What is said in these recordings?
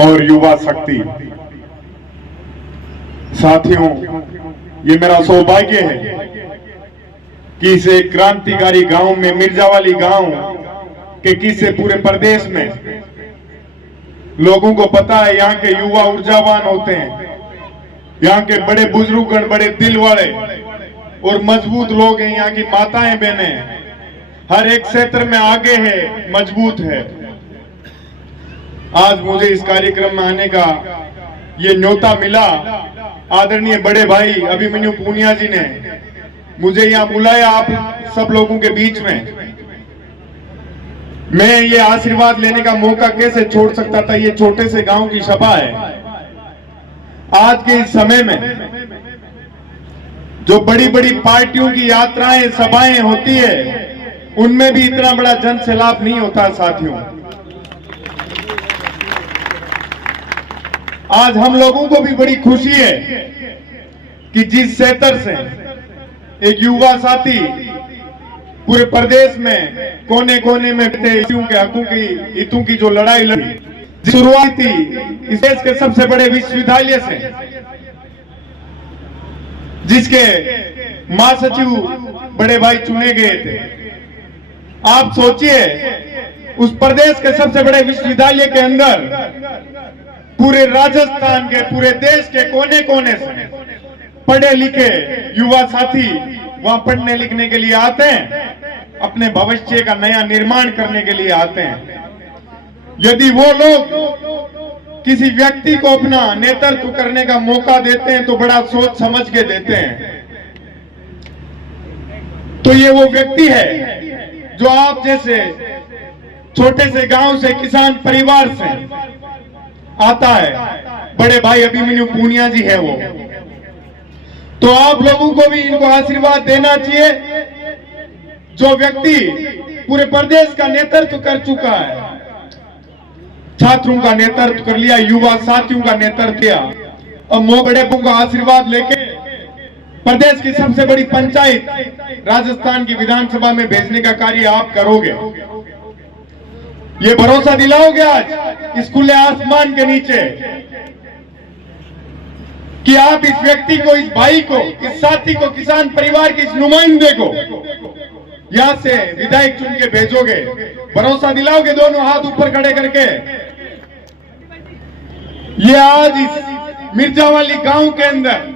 और युवा शक्ति। साथियों, ये मेरा सौभाग्य है कि इस एक क्रांतिकारी गांव में, मिर्जावाली गांव के किस्से पूरे प्रदेश में लोगों को पता है। यहाँ के युवा ऊर्जावान होते हैं, यहाँ के बड़े बुजुर्गगण बड़े दिल वाले और मजबूत लोग हैं। यहाँ की माताएं बहनें हर एक क्षेत्र में आगे है, मजबूत है। आज मुझे इस कार्यक्रम में आने का ये न्योता मिला। आदरणीय बड़े भाई अभिमन्यु पूनिया जी ने मुझे यहाँ बुलाया आप सब लोगों के बीच में। मैं ये आशीर्वाद लेने का मौका कैसे छोड़ सकता था। ये छोटे से गांव की सभा है। आज के इस समय में जो बड़ी बड़ी पार्टियों की यात्राएं सभाएं होती है, उनमें भी इतना बड़ा जन सैलाब नहीं होता। साथियों, आज हम लोगों को भी बड़ी खुशी है कि जिस क्षेत्र से एक युवा साथी पूरे प्रदेश में कोने कोने में के हकों की हितों की जो लड़ाई लड़ी, शुरुआत थी इस देश के सबसे बड़े विश्वविद्यालय से, जिसके महासचिव बड़े भाई चुने गए थे। आप सोचिए, उस प्रदेश के सबसे बड़े विश्वविद्यालय के अंदर पूरे राजस्थान के, पूरे देश के कोने कोने से पढ़े लिखे युवा साथी वहां पढ़ने लिखने के लिए आते हैं, अपने भविष्य का नया निर्माण करने के लिए आते हैं। यदि वो लोग किसी व्यक्ति को अपना नेतृत्व करने का मौका देते हैं तो बड़ा सोच समझ के देते हैं। तो ये वो व्यक्ति है जो आप जैसे छोटे से गांव से, किसान परिवार से आता है। बड़े भाई अभिमन्यु पूनिया जी है वो। तो आप लोगों को भी इनको आशीर्वाद देना चाहिए। जो व्यक्ति पूरे प्रदेश का नेतृत्व कर चुका है, छात्रों का नेतृत्व कर लिया, युवा साथियों का नेतृत्व किया, और मोह बड़े को आशीर्वाद लेके प्रदेश की सबसे बड़ी पंचायत राजस्थान की विधानसभा में भेजने का कार्य आप करोगे। ये भरोसा दिलाओगे आज इस खुले आसमान के नीचे कि आप इस व्यक्ति को, इस भाई को, इस साथी को, किसान परिवार के इस नुमाइंदे को यहां से विधायक चुन के भेजोगे। भरोसा दिलाओगे दोनों हाथ ऊपर खड़े करके। ये आज इस मिर्जावाली गांव के अंदर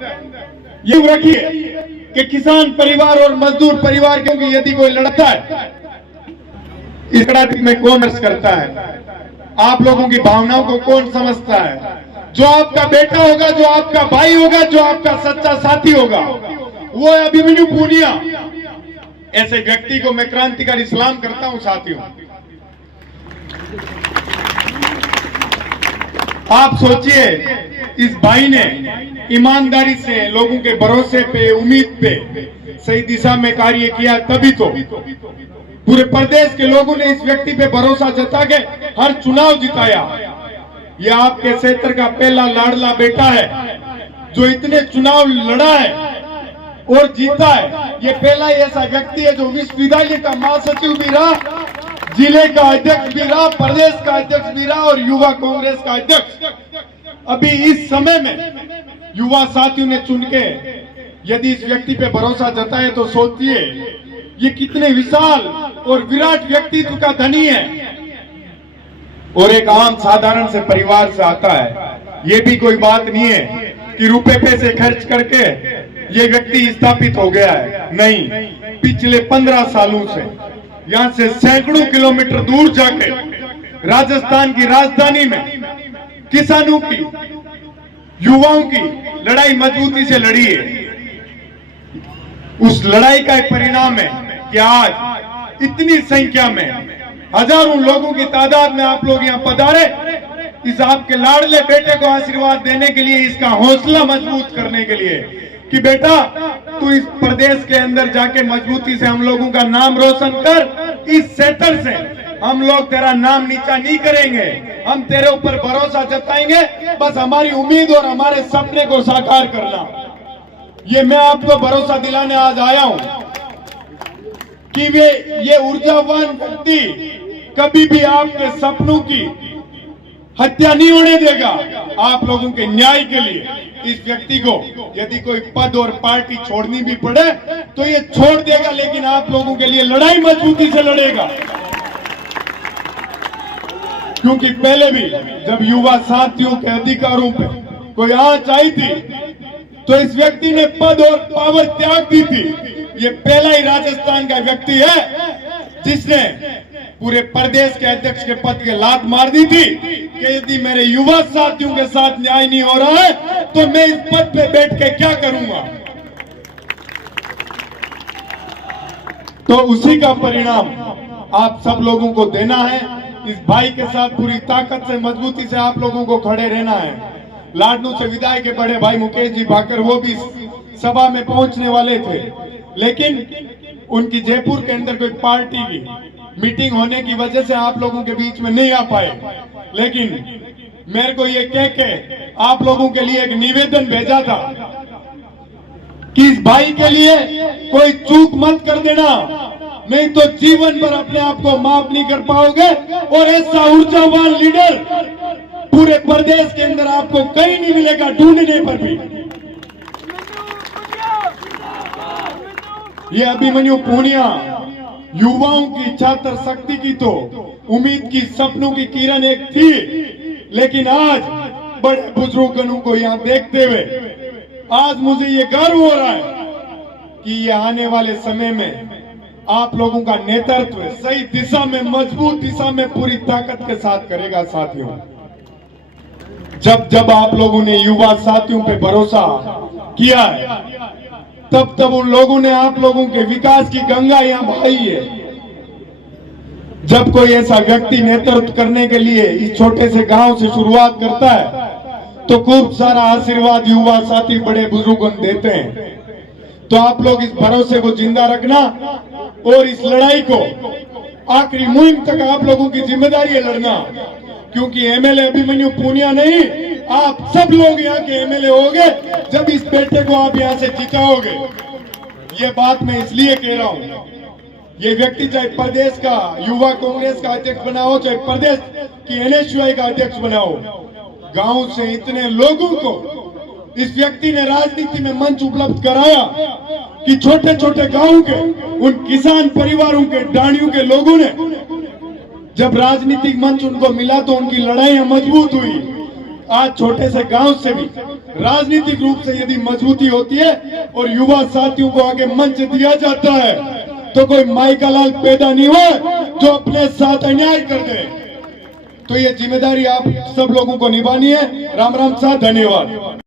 ये रखिए कि किसान परिवार और मजदूर परिवार, क्योंकि यदि कोई लड़ता है इस लड़ाई में कौन अर्ज करता है, आप लोगों की भावनाओं को कौन समझता है। जो आपका बेटा होगा, जो आपका भाई होगा, जो आपका सच्चा साथी होगा, वो है अभिमन्यु पूनिया। ऐसे व्यक्ति को मैं क्रांतिकारी सलाम करता हूं। साथियों, आप सोचिए, इस भाई ने ईमानदारी से लोगों के भरोसे पे, उम्मीद पे सही दिशा में कार्य किया, तभी तो पूरे प्रदेश के लोगों ने इस व्यक्ति पे भरोसा जता के हर चुनाव जिताया। ये आपके क्षेत्र का पहला लाडला बेटा है जो इतने चुनाव लड़ा है और जीता है। ये पहला ऐसा व्यक्ति है जो विश्वविद्यालय का महासचिव भी रहा, जिले का अध्यक्ष भी रहा, प्रदेश का अध्यक्ष भी रहा और युवा कांग्रेस का अध्यक्ष। अभी इस समय में युवा साथियों ने चुन के यदि इस व्यक्ति पे भरोसा जताए तो सोचिए ये कितने विशाल और विराट व्यक्तित्व का धनी है और एक आम साधारण से परिवार से आता है। ये भी कोई बात नहीं है कि रुपए पैसे खर्च करके ये व्यक्ति स्थापित हो गया है। नहीं, पिछले 15 सालों से यहाँ से सैकड़ों किलोमीटर दूर जाके राजस्थान की राजधानी में किसानों की, युवाओं की लड़ाई मजबूती से लड़ी है। उस लड़ाई का एक परिणाम है कि आज इतनी संख्या में, हजारों लोगों की तादाद में आप लोग यहाँ पधारे इस आपके लाडले बेटे को आशीर्वाद देने के लिए, इसका हौसला मजबूत करने के लिए कि बेटा तू इस प्रदेश के अंदर जाके मजबूती से हम लोगों का नाम रोशन कर। इस क्षेत्र से हम लोग तेरा नाम नीचा नहीं करेंगे, हम तेरे ऊपर भरोसा जताएंगे। बस हमारी उम्मीद और हमारे सपने को साकार करना, ये मैं आपको भरोसा दिलाने आज आया हूं कि ये ऊर्जावान व्यक्ति कभी भी आपके सपनों की हत्या नहीं होने देगा। आप लोगों के न्याय के लिए इस व्यक्ति को यदि कोई पद और पार्टी छोड़नी भी पड़े तो ये छोड़ देगा, लेकिन आप लोगों के लिए लड़ाई मजबूती से लड़ेगा। क्योंकि पहले भी जब युवा साथियों के अधिकारों पे कोई आंच आई थी तो इस व्यक्ति ने पद और पावर त्याग दी थी। ये पहला ही राजस्थान का व्यक्ति है जिसने पूरे प्रदेश के अध्यक्ष के पद के लात मार दी थी कि यदि मेरे युवा साथियों के साथ न्याय नहीं हो रहा है तो मैं इस पद पे बैठ के क्या करूंगा। तो उसी का परिणाम आप सब लोगों को देना है। इस भाई के साथ पूरी ताकत से मजबूती से आप लोगों को खड़े रहना है। लाडनू से विदाई के बड़े भाई मुकेश जी भाकर वो भी सभा में पहुंचने वाले थे, लेकिन उनकी जयपुर के अंदर कोई पार्टी की मीटिंग होने की वजह से आप लोगों के बीच में नहीं आ पाए। लेकिन मेरे को ये कह के आप लोगों के लिए एक निवेदन भेजा था कि इस भाई के लिए कोई चूक मत कर देना, नहीं तो जीवन भर अपने आप को माफ नहीं कर पाओगे। और ऐसा ऊर्जावान लीडर पूरे प्रदेश के अंदर आपको कहीं नहीं मिलेगा, ढूंढने पर भी। ये अभिमन्यु पूनिया युवाओं की छात्र शक्ति की तो उम्मीद की सपनों की किरण एक थी, लेकिन आज बड़े बुजुर्गों को यहाँ देखते हुए आज मुझे ये गर्व हो रहा है कि ये आने वाले समय में आप लोगों का नेतृत्व सही दिशा में, मजबूत दिशा में पूरी ताकत के साथ करेगा। साथियों, जब जब आप लोगों ने युवा साथियों पे भरोसा किया है तब तब उन लोगों ने आप लोगों के विकास की गंगा यहां बहाई है। जब कोई ऐसा व्यक्ति नेतृत्व करने के लिए इस छोटे से गांव से शुरुआत करता है तो खूब सारा आशीर्वाद युवा साथी बड़े बुजुर्ग देते हैं। तो आप लोग इस भरोसे को जिंदा रखना और इस लड़ाई को आखिरी मुहिम तक आप लोगों की जिम्मेदारी है लड़ना, क्योंकि एमएलए अभिमन्यु पूनिया नहीं, आप सब लोग यहाँ के एमएलए होंगे जब इस बेटे को आप यहाँ से जिताओगे। ये बात मैं इसलिए कह रहा हूँ, ये व्यक्ति चाहे प्रदेश का युवा कांग्रेस का अध्यक्ष बना हो, चाहे प्रदेश की एनएसयूआई का अध्यक्ष बना हो, गांव से इतने लोगों को इस व्यक्ति ने राजनीति में मंच उपलब्ध कराया कि छोटे छोटे गांव के उन किसान परिवारों के डाणियों के लोगों ने जब राजनीतिक मंच उनको मिला तो उनकी लड़ाइयां मजबूत हुई। आज छोटे से गांव से भी राजनीतिक रूप से यदि मजबूती होती है और युवा साथियों को आगे मंच दिया जाता है तो कोई माई का लाल पैदा नहीं हुआ जो अपने साथ अन्याय कर दे। तो ये जिम्मेदारी आप सब लोगों को निभानी है। राम राम साहब, धन्यवाद।